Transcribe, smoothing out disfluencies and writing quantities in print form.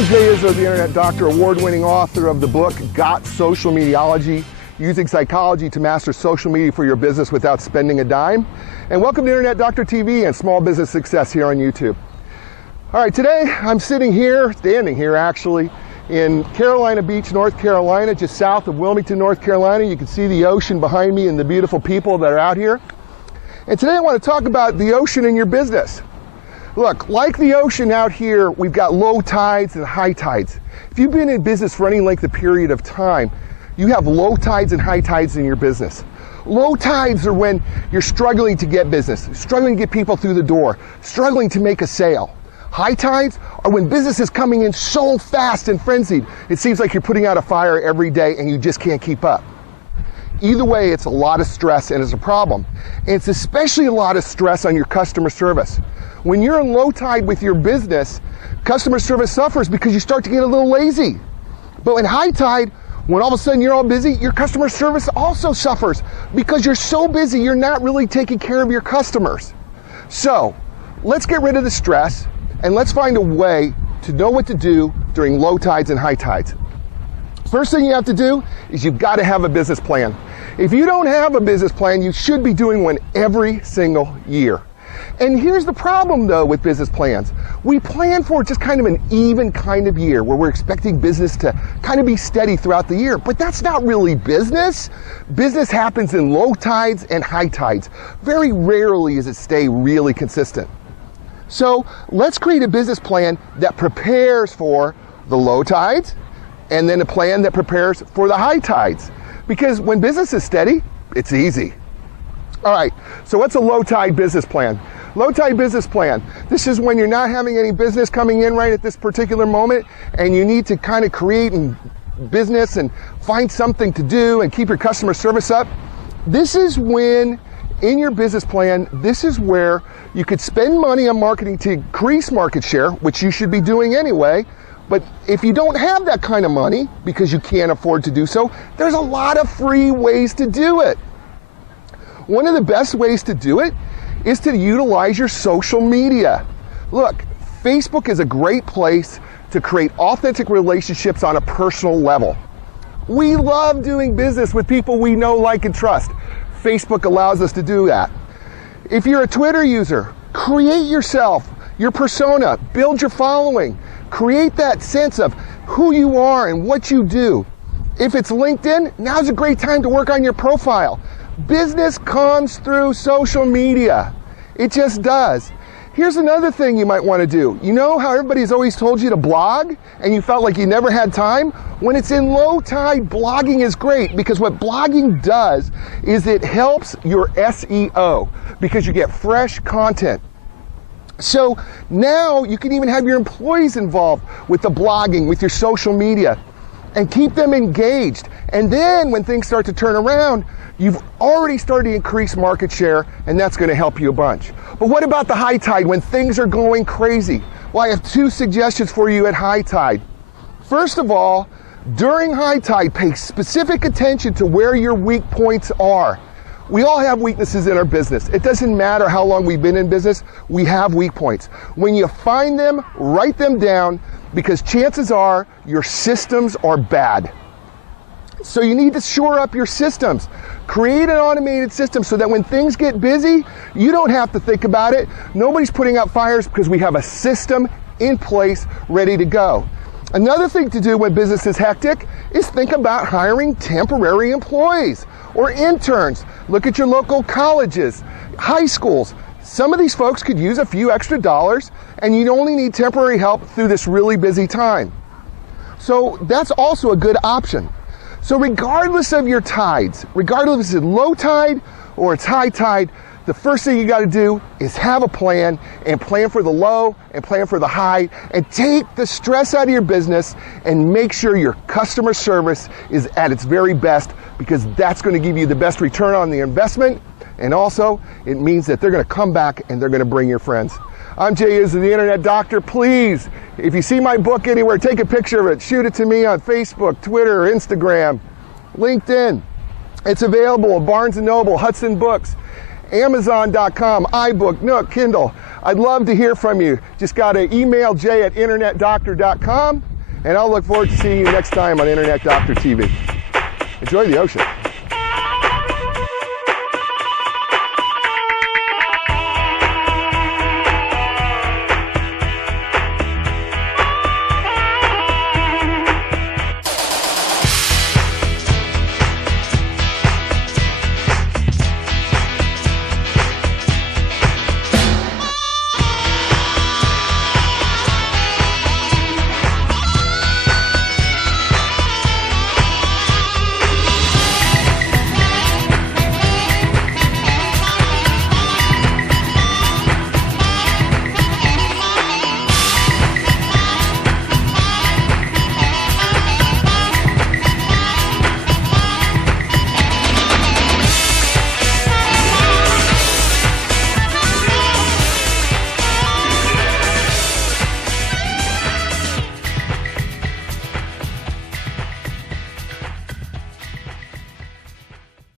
I'm Izso, the Internet Doctor, award-winning author of the book, Got Social Mediology, Using Psychology to Master Social Media for Your Business Without Spending a Dime. And welcome to Internet Doctor TV and Small Business Success here on YouTube. All right, today I'm standing here actually, in Carolina Beach, North Carolina, just south of Wilmington, North Carolina. You can see the ocean behind me and the beautiful people that are out here. And today I want to talk about the ocean in your business. Look, like the ocean out here, we've got low tides and high tides. If you've been in business for any length of period of time, you have low tides and high tides in your business. Low tides are when you're struggling to get business, struggling to get people through the door, struggling to make a sale. High tides are when business is coming in so fast and frenzied, it seems like you're putting out a fire every day and you just can't keep up. Either way, it's a lot of stress and it's a problem. And it's especially a lot of stress on your customer service. When you're in low tide with your business, customer service suffers because you start to get a little lazy. But in high tide, when all of a sudden you're all busy, your customer service also suffers because you're so busy, you're not really taking care of your customers. So let's get rid of the stress and let's find a way to know what to do during low tides and high tides. First thing you have to do is you've got to have a business plan. If you don't have a business plan, you should be doing one every single year. And here's the problem though with business plans. We plan for just kind of an even kind of year where we're expecting business to kind of be steady throughout the year, but that's not really business. Business happens in low tides and high tides. Very rarely does it stay really consistent. So let's create a business plan that prepares for the low tides and then a plan that prepares for the high tides. Because when business is steady, it's easy. All right, so what's a low tide business plan? Low tide business plan. This is when you're not having any business coming in right at this particular moment and you need to kind of create a business and find something to do and keep your customer service up. This is when, in your business plan, this is where you could spend money on marketing to increase market share, which you should be doing anyway. But if you don't have that kind of money because you can't afford to do so, there's a lot of free ways to do it. One of the best ways to do it is to utilize your social media. Look, Facebook is a great place to create authentic relationships on a personal level. We love doing business with people we know, like, and trust. Facebook allows us to do that. If you're a Twitter user, create yourself, your persona, build your following, create that sense of who you are and what you do. If it's LinkedIn, now's a great time to work on your profile. Business comes through social media. It just does. Here's another thing you might want to do. You know how everybody's always told you to blog and you felt like you never had time? When it's in low tide, blogging is great because what blogging does is it helps your SEO because you get fresh content. So now you can even have your employees involved with the blogging, with your social media, and keep them engaged. And then when things start to turn around, you've already started to increase market share, and that's going to help you a bunch. But what about the high tide when things are going crazy? Well, I have two suggestions for you at high tide. First of all, during high tide, pay specific attention to where your weak points are. We all have weaknesses in our business. It doesn't matter how long we've been in business, we have weak points. When you find them, write them down because chances are your systems are bad. So you need to shore up your systems. Create an automated system so that when things get busy, you don't have to think about it. Nobody's putting out fires because we have a system in place ready to go. Another thing to do when business is hectic is think about hiring temporary employees or interns. Look at your local colleges, high schools. Some of these folks could use a few extra dollars and you only need temporary help through this really busy time. So that's also a good option. So regardless of your tides, regardless if it's low tide or it's high tide, the first thing you got to do is have a plan and plan for the low and plan for the high and take the stress out of your business and make sure your customer service is at its very best because that's going to give you the best return on the investment. And also it means that they're going to come back and they're going to bring your friends. I'm Izso, the Internet Doctor. Please, if you see my book anywhere, take a picture of it. Shoot it to me on Facebook, Twitter, Instagram, LinkedIn. It's available at Barnes & Noble, Hudson Books, Amazon.com, iBook, Nook, Kindle. I'd love to hear from you. Just got to email Jay at internetdoctor.com and I'll look forward to seeing you next time on Internet Doctor TV. Enjoy the ocean.